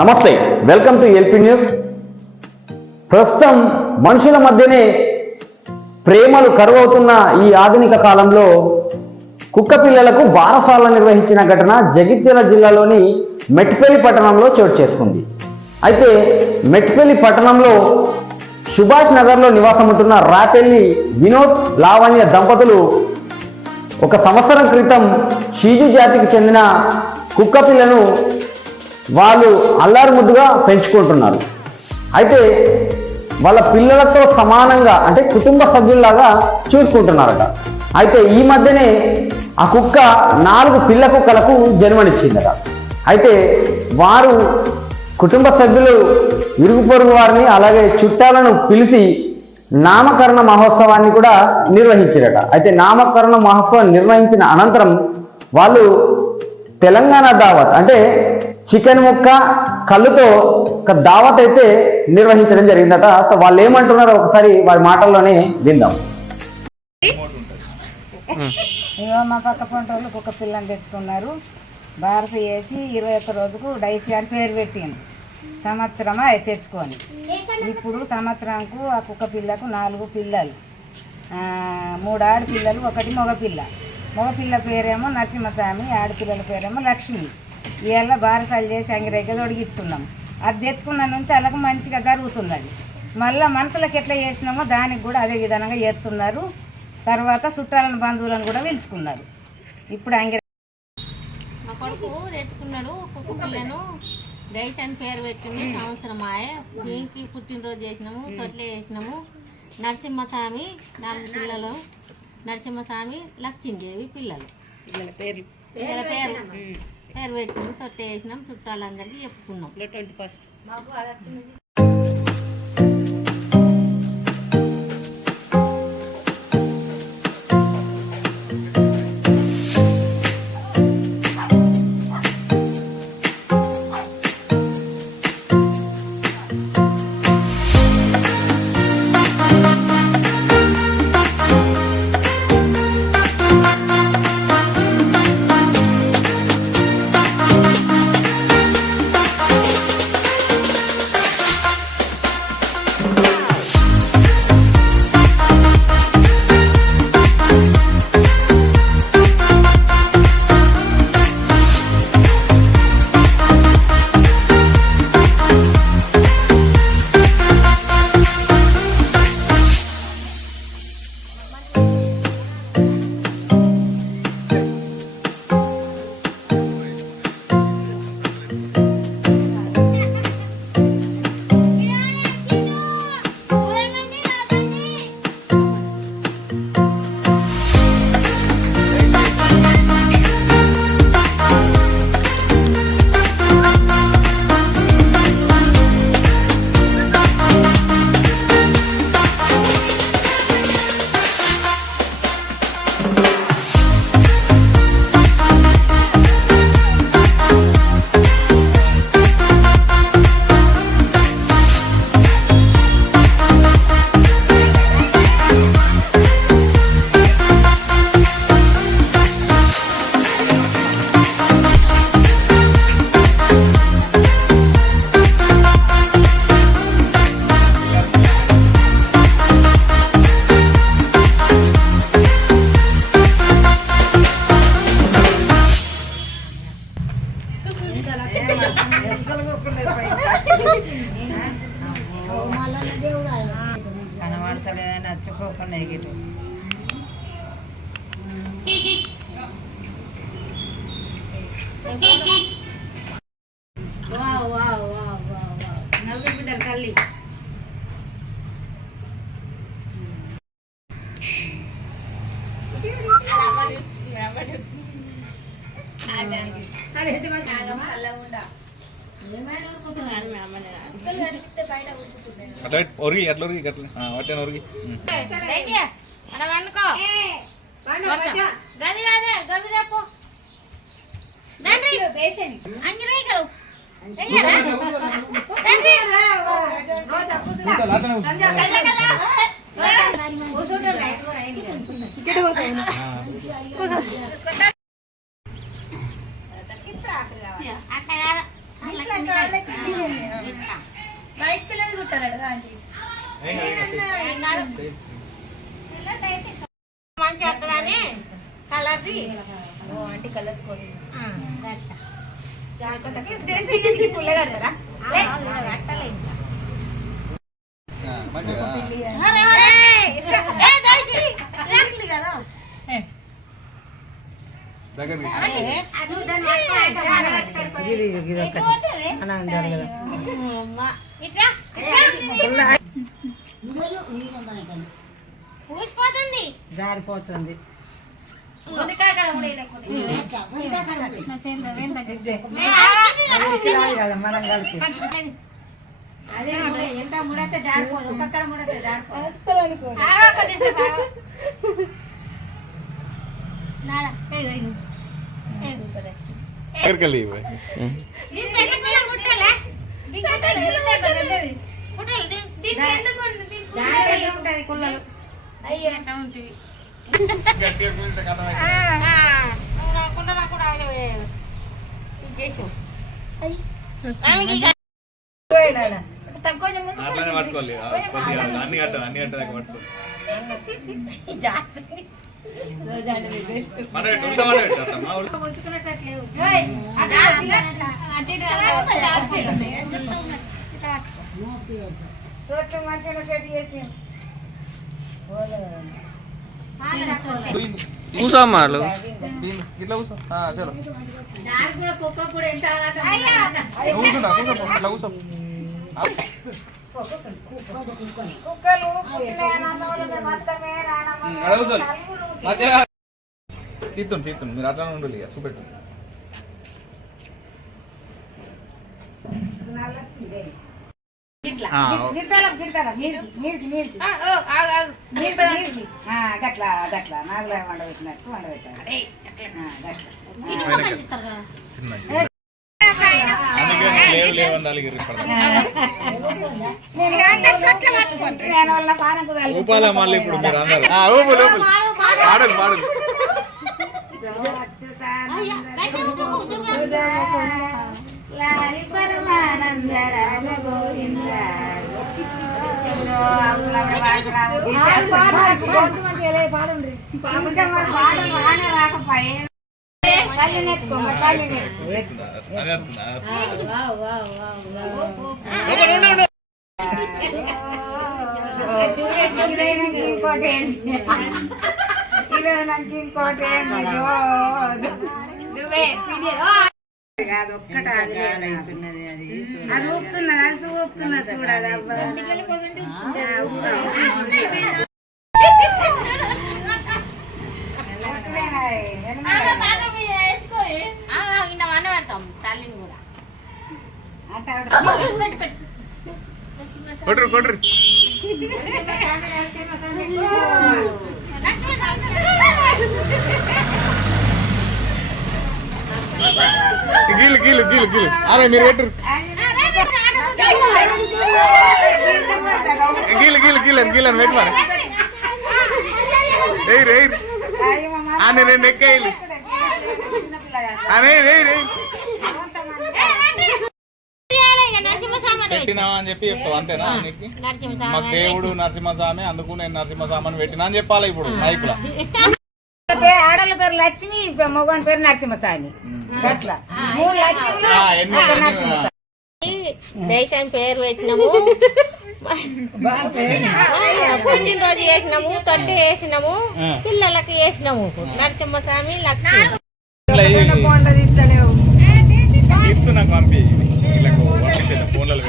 నమస్తే, welcome to LP news. ప్రస్తుతం మనుషుల మధ్యనే ప్రేమలు కరువవుతున్న ఈ ఆధునిక కాలంలో కుక్క పిల్లలకు బారసాల నిర్వహించిన ఘటన జగిత్యాల జిల్లాలోని మెట్పల్లి పట్టణంలో చోటు చేసుకుంది. అయితే మెట్పల్లి పట్టణంలో సుభాష్ నగర్లో నివాసం ఉంటున్న రాపెల్లి వినోద్ లావణ్య దంపతులు ఒక సంవత్సరం క్రితం షీజు జాతికి చెందిన కుక్క పిల్లను వాళ్ళు అల్లారు ముద్దుగా పెంచుకుంటున్నారు. అయితే వాళ్ళ పిల్లలతో సమానంగా అంటే కుటుంబ సభ్యుల్లాగా చూసుకుంటున్నారట. అయితే ఈ మధ్యనే ఆ కుక్క 4 పిల్ల కుక్కలకు జన్మనిచ్చిందట. అయితే వారు కుటుంబ సభ్యులు ఇరుగు పొరుగు వారిని అలాగే చుట్టాలను పిలిచి నామకరణ మహోత్సవాన్ని కూడా నిర్వహించారట. అయితే నామకరణ మహోత్సవం నిర్వహించిన అనంతరం వాళ్ళు తెలంగాణ దావత్ అంటే చికెన్ ముక్క కళ్ళుతో ఒక దావత్ అయితే నిర్వహించడం జరిగిందట. సో వాళ్ళు ఏమంటున్నారో ఒకసారి వారి మాటల్లోనే విందాం. ఇగో మా పక్క పంట వాళ్ళు కుక్క పిల్లని తెచ్చుకున్నారు. భారత వేసి 21 రోజుకు డైసీ అని పేరు పెట్టింది. సంవత్సరమా అవి తెచ్చుకొని ఇప్పుడు సంవత్సరంకు ఆ కుక్క పిల్లకు 4 పిల్లలు, 3 ఆడపిల్లలు, 1 మగపిల్ల. మగపిల్ల పేరేమో నరసింహస్వామి, ఆడపిల్లల పేరేమో లక్ష్మి. ఇవాళ బారసాలు చేసి అంగిరైక తొడిగిస్తున్నాం. అది తెచ్చుకున్న నుంచి అలాగ మంచిగా జరుగుతున్నది. మళ్ళీ మనసులకు ఎట్లా చేసినామో దానికి కూడా అదే విధంగా చేస్తున్నారు. తర్వాత చుట్టాలను బంధువులను కూడా పిలుచుకున్నారు. ఇప్పుడు అంగిర మా కొడుకు తెచ్చుకున్నాడు కుక్క పిల్లను, డైస్ అని పేరు పెట్టింది. సంవత్సరం ఆయే దీనికి పుట్టినరోజు చేసినాము, తొట్లే చేసినాము. నరసింహస్వామి 4 పిల్లలు, నరసింహస్వామి లక్ష్మీదేవి పిల్లలు. పిల్లల పేరు పెట్టినాము, తొట్టే వేసినాం. చుట్టాలందరికీ చెప్పుకున్నాం. 21 కనబడతలేదని నచ్చుకోకుండా ఎగిటి తల్లి అట్లా ఒరిగి అట్లా ఒరిగి అట్లా వాటిని ఒరిగి గది కాదే గది తప్పు అంగిరేకు అక్కడ మంచిగా వస్తుందని కలర్ది దగ్గర పూసిపోతుంది జారిపోతుంది కదా మనం కలిసి ఎంత ముడైతే జారిపోదు ఒక్కొక్కడ ముడైతే జారిపోదు దగ్గరికి వెళ్ళి అట్లానే పట్టుకోవాలి కొద్దిగా అన్ని గట్ట పట్టుకోవాలి మంచిగా సెట్ చేసి కూసమ్మా ఇట్లా కూర్చో చలో దానికి కూడా కుక్క కూడా ఎంత కూర్చుంటా ఇట్లా కూర్చో కుక్కలు తీస్తుండు మీరు అట్లా ఉండాలి ఇక చూపెట్టు గట్లా గట్లా నాగులా వండబెట్టినట్టు వండబెట్టాలి చిన్న లేవందాలి ఊపాల మళ్ళీ ఇప్పుడు మీరు అందరు ఊపులు పాడలు పాడలు రాకపోయే ఇంకోటి ఇంకోటి ఒక్కట అది ఊపుతున్నది అది ఊపుతున్నది చూడాలి కొట్రు కొట్రు గీలు గీలు గీలు గీలు అరే మీరు కొట్రు గీలు గీలు గీలని గీలని పెట్టమని ఎయిర్ ఎయిర్ అని రెండు ఎక్కేయాలి అనే పెట్టినావా అని చెప్పి చెప్తావు అంతేనా మాకు దేవుడు నరసింహస్వామి అందుకు నేను నరసింహస్వామిని పెట్టినా అని చెప్పాలి ఇప్పుడు మైకుల ఆడల పేరు లక్ష్మి మగవాని పేరు నరసింహస్వామి అట్లా దేశాన్ని పేరు పెట్టినాము పుట్టినరోజు చేసినాము తొట్టి వేసినాము పిల్లలకి వేసినాము నరసింహస్వామి లక్ష్మి నాకు పంపి ఫోన్లలో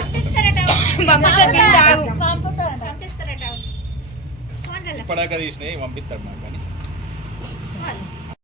ఇప్పటిదాకా తీసినాయి పంపిస్తాడు నాకు కానీ